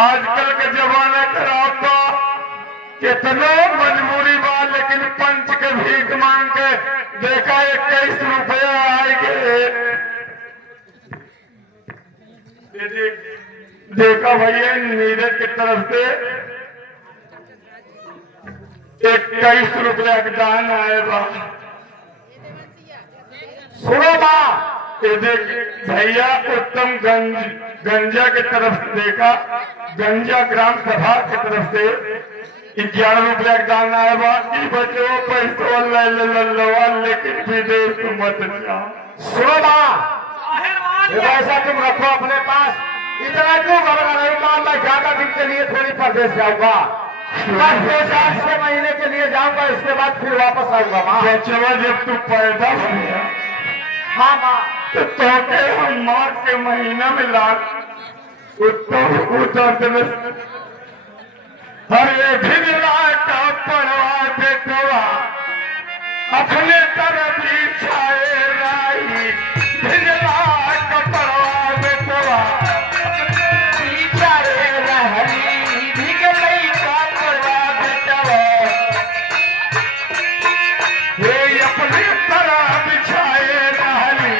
आजकल के जमाने खराब बा, कितनो मजबूरी बा, लेकिन पंच के भीख मांग के देखा 21 रुपया आएंगे। देखा भैया नीरज की तरफ से 21 रुपया का दान आएगा। सुनो बा, ये देख भैया उत्तम गंजा की तरफ से देखा, गंजा ग्राम सभा की तरफ से 11 रुपया का दान आएगा। बचो पैसों लेकिन विदेश मत जाओ। सुनो बा, ये पैसा तुम रखो अपने पास, इतना क्यों घबरा रहे हो? मैं ज्यादा दिन के लिए थोड़ी परदेश जाऊंगा, बस 2-4 महीने के लिए जाऊंगा, इसके बाद फिर वापस आऊंगा। माँ बचवा जब तू पैदा हुआ, हाँ माँ, तो तोके हम मार्च के महीना में लाग उतर हरे भिजला का पड़वा बेटवा अपने तरफ ही छाए राई। भिजला का पड़वा बेटवा अपने तरह बिछाए रहली,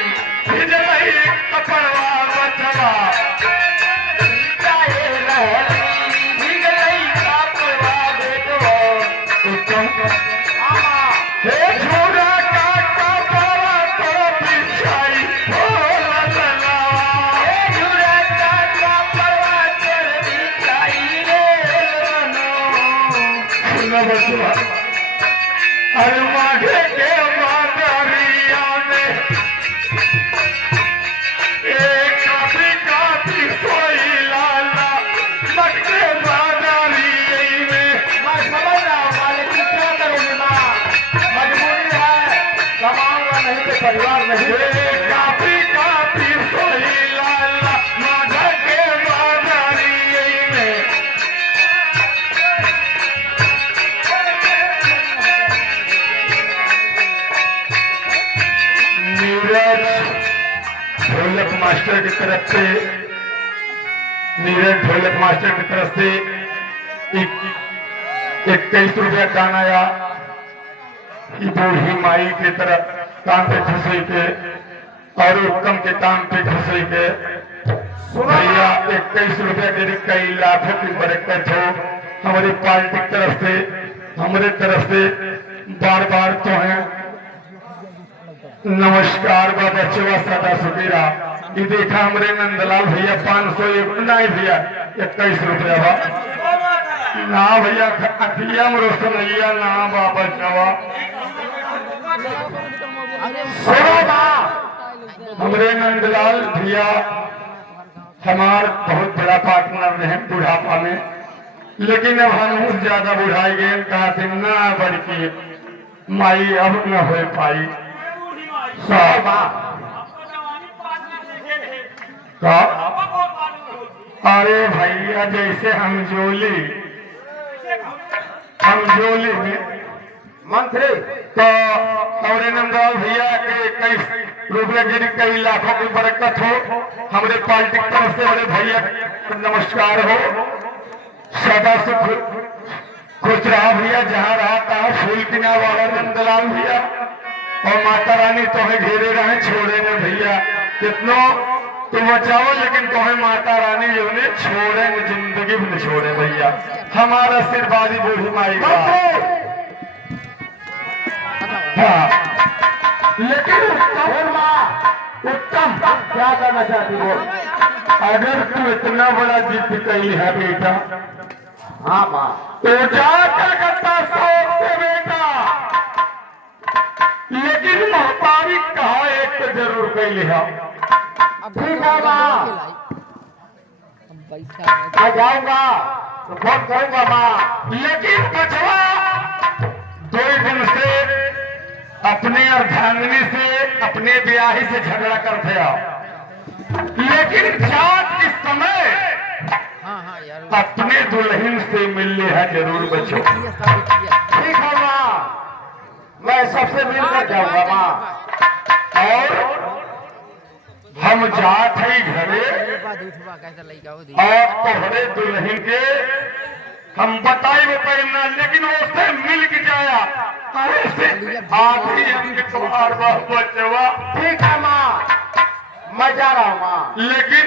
भिजलई कपड़वा बचवा बिछाए रहली, भिजलई कपड़वा बेटवा। हे झूरा का कपड़वा तो बिछाई हो ललवा, हे झूरा का कपड़वा तो बिछाई रे नो। बचवा अरे माघे के मादरिया में एक काफी सोई लाला मटके मादरिया में। मैं समझ रहा हूँ माँ, लेकिन क्या करूँगी माँ, मजबूरी है, कमाऊंगा नहीं तो परिवार नहीं। काफी सोई लाला माघे के मादरिया में। ढोलक मास्टर की तरफ से, नीरज ढोलक मास्टर की तरफ से 21 रुपया दान आया। बूढ़ी माई की तरफ काम पे खुशी के और उत्तम के काम पे खुशी के भैया 21 रुपया के कई लाखों की बरकत हो। हमारी पार्टी की तरफ से, हमारे तरफ से बार बार तो है नमस्कार बाबा बच्चवा सदा सुखीरा। ये देखा हमारे नंदलाल भैया 500 नहीं भैया 21 रुपया बा ना भैया अखिया में रोशनैया ना बाबा चवा। हमारे नंदलाल भैया हमार बहुत बड़ा पार्टनर रहे बुढ़ापा में, लेकिन अब हम ज्यादा बुढ़ाई गए कहते ना बड़की माई अब न हो पाई। अरे भैया जैसे हम जोली में मंत्री तो और नंदलाल भैया के 21 रुपया गिरी कई लाखों की बरकत हो। हमारे पार्टी की तरफ से बड़े भैया नमस्कार हो। सदा से खुश रहा भैया, जहाँ रहा तहाँ फूल किना वाला नंदलाल भैया। और माता रानी तुम्हें घेरे रहे, छोड़े न भैया, कितनो तुम बचाओ लेकिन तुम्हें माता रानी जो ने छोड़े न, जिंदगी में छोड़े भैया। हमारा आशीर्वाद बूढ़ी माई का। हाँ लेकिन उत्तम क्या करना चाहती हो? अगर तू इतना बड़ा जिद कही है बेटा, हाँ माँ, तो जाकर करता शौक से बेटा, लेकिन मुताबिक कहा एक तो जरूर कही है। ठीक है माँ, मैं जाऊंगा तो फोन करूंगा माँ। लेकिन बचवा 2 दिन से अपने अर्धांगिनी से, अपने ब्याही से झगड़ा करते आओ, लेकिन जात इस समय अपने दुल्हन से मिलने है जरूर बचो। ठीक है माँ, मैं सबसे मिलकर जाऊंगा माँ। और हम जात है घरे और तोहरे दुल्हन के हम बताई ना, लेकिन उससे मिल के जाया उससे आधी अंग तुम्हार बचवा। ठीक है माँ, मैं जा रहा हूँ माँ। लेकिन